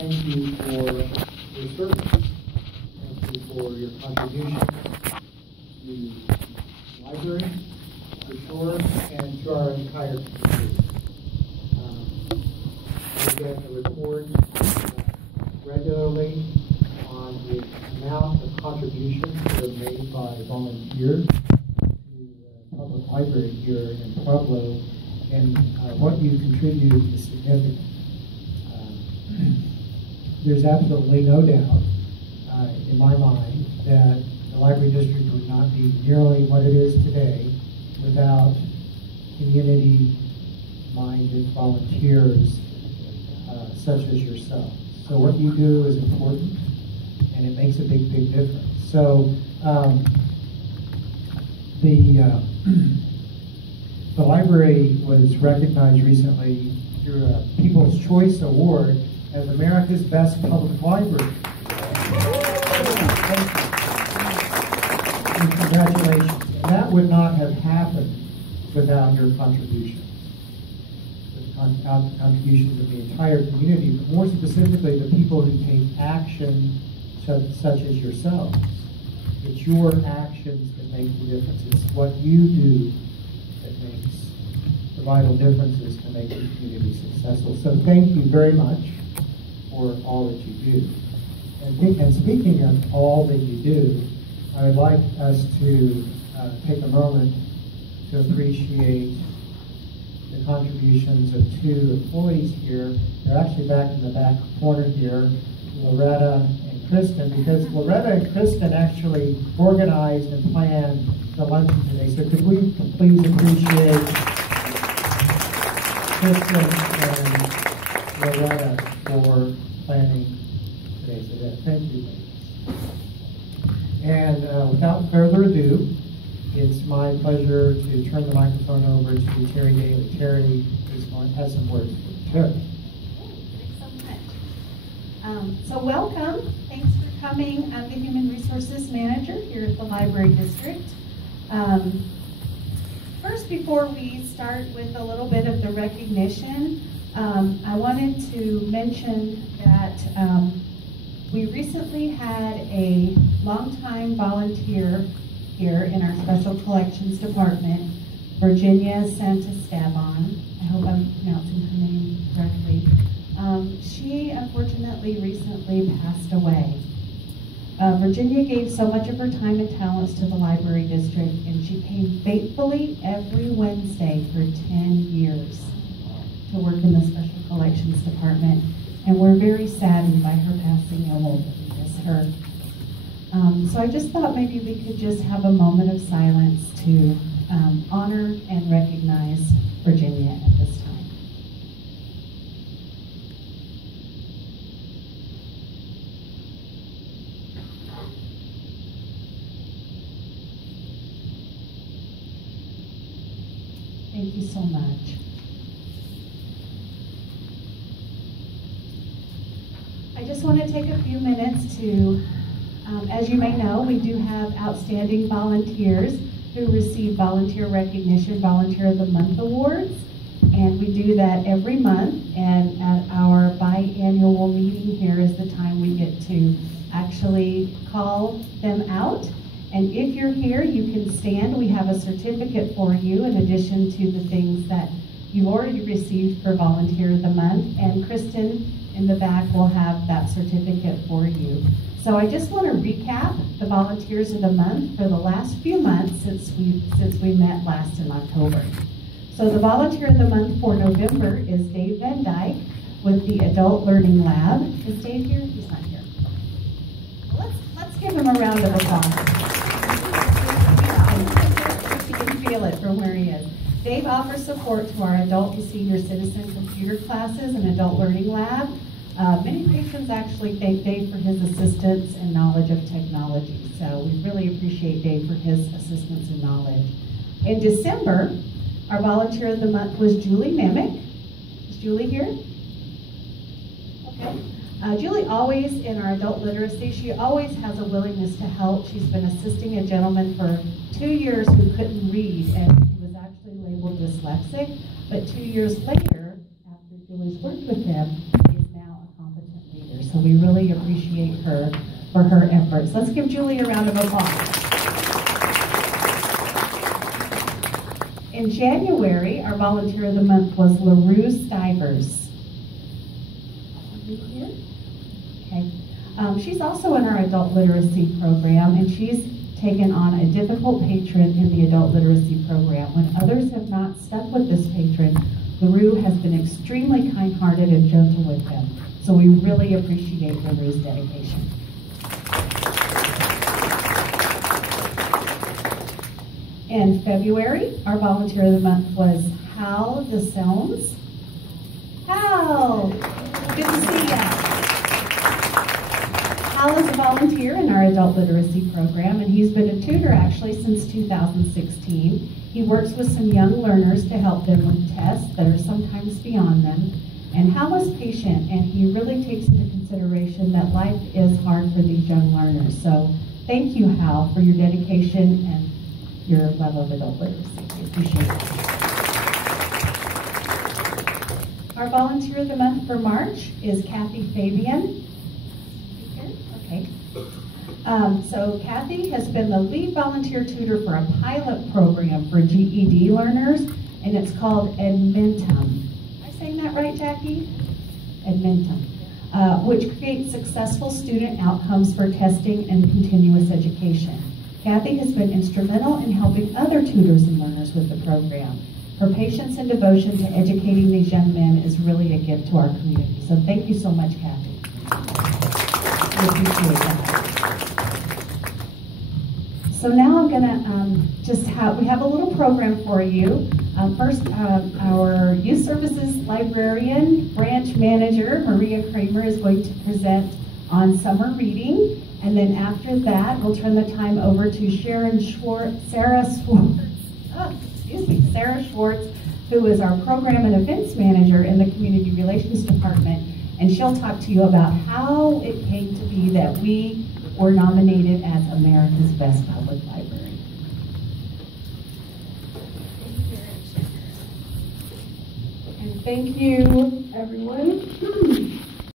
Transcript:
thank you for your service. Thank you for your contribution to the library, for sure, and to our entire community. We get a report regularly on the amount of contributions that are made by volunteers to the public library here in Pueblo, and what you contribute is significant. There's absolutely no doubt in my mind that the library district would not be nearly what it is today without community-minded volunteers such as yourself. So what you do is important, and it makes a big, big difference. So the library was recognized recently through a People's Choice Award as America's Best Public Library. And congratulations. And that would not have happened without your contribution. Without the contributions of the entire community, but more specifically the people who take action such as yourselves. It's your actions that make the difference. It's what you do that makes the vital differences to make the community successful. So thank you very much for all that you do. And speaking of all that you do, I would like us to take a moment to appreciate the contributions of two employees here. They're actually back in the back corner here, Loretta and Kristen, because Loretta and Kristen actually organized and planned the luncheon today. So could we please appreciate Kristen and Loretta for planning today's event. Thank you, ladies. And without further ado, it's my pleasure to turn the microphone over to Terry Daly. Terry has some words for Terry. Thanks so much. So welcome. Thanks for coming. I'm the Human Resources Manager here at the Library District. First, before we start with a little bit of the recognition, I wanted to mention that we recently had a longtime volunteer here in our Special Collections Department, Virginia Santastaban. I hope I'm pronouncing her name correctly. She unfortunately recently passed away. Virginia gave so much of her time and talents to the library district, and she came faithfully every Wednesday for 10 years to work in the Special Collections Department. And we're very saddened by her passing, and we'll miss her. So I just thought maybe we could just have a moment of silence to honor and recognize Virginia at this time. Thank you so much. I just want to take a few minutes to, as you may know, we do have outstanding volunteers who receive volunteer recognition, Volunteer of the Month awards, and we do that every month, and at our biannual meeting here is the time we get to actually call them out. And if you're here, you can stand. We have a certificate for you in addition to the things that you've already received for Volunteer of the Month, and Kristen in the back will have that certificate for you. So I just want to recap the Volunteers of the Month for the last few months since we met last in October. So the Volunteer of the Month for November is Dave Van Dyke with the Adult Learning Lab. Is Dave here? He's not here. Well, let's give him a round of applause. You can feel it from where he is. Dave offers support to our adult and senior citizen computer classes and adult learning lab. Many patrons actually thank Dave for his assistance and knowledge of technology. So we really appreciate Dave for his assistance and knowledge. In December, our Volunteer of the Month was Julie Mimick. Is Julie here? Okay. Julie always, in our adult literacy, she always has a willingness to help. She's been assisting a gentleman for 2 years who couldn't read, and he was actually labeled dyslexic. But 2 years later, after Julie's worked with him, he is now a competent reader. So we really appreciate her for her efforts. Let's give Julie a round of applause. In January, our Volunteer of the Month was LaRue Stivers. Okay. She's also in our adult literacy program, and she's taken on a difficult patron in the adult literacy program. When others have not stuck with this patron, LaRue has been extremely kind-hearted and gentle with them. So we really appreciate LaRue's dedication. In February, our Volunteer of the Month was Hal DeSelms. Hal, good to see you. Hal is a volunteer in our adult literacy program, and he's been a tutor actually since 2016. He works with some young learners to help them with tests that are sometimes beyond them. And Hal is patient, and he really takes into consideration that life is hard for these young learners. So thank you, Hal, for your dedication and your level of adult literacy. I appreciate it. Our Volunteer of the Month for March is Kathy Fabian. Okay. So Kathy has been the lead volunteer tutor for a pilot program for GED learners, and it's called Edmentum. Am I saying that right, Jackie? Edmentum, which creates successful student outcomes for testing and continuous education. Kathy has been instrumental in helping other tutors and learners with the program. Her patience and devotion to educating these young men is really a gift to our community. So thank you so much, Kathy. I appreciate that. So now I'm going to we have a little program for you. First, our Youth Services Librarian, Branch Manager, Maria Kramer, is going to present on summer reading. And then after that, we'll turn the time over to Sarah Schwartz, who is our Program and Events Manager in the Community Relations Department. And she'll talk to you about how it came to be that we were nominated as America's Best Public Library. And thank you, everyone.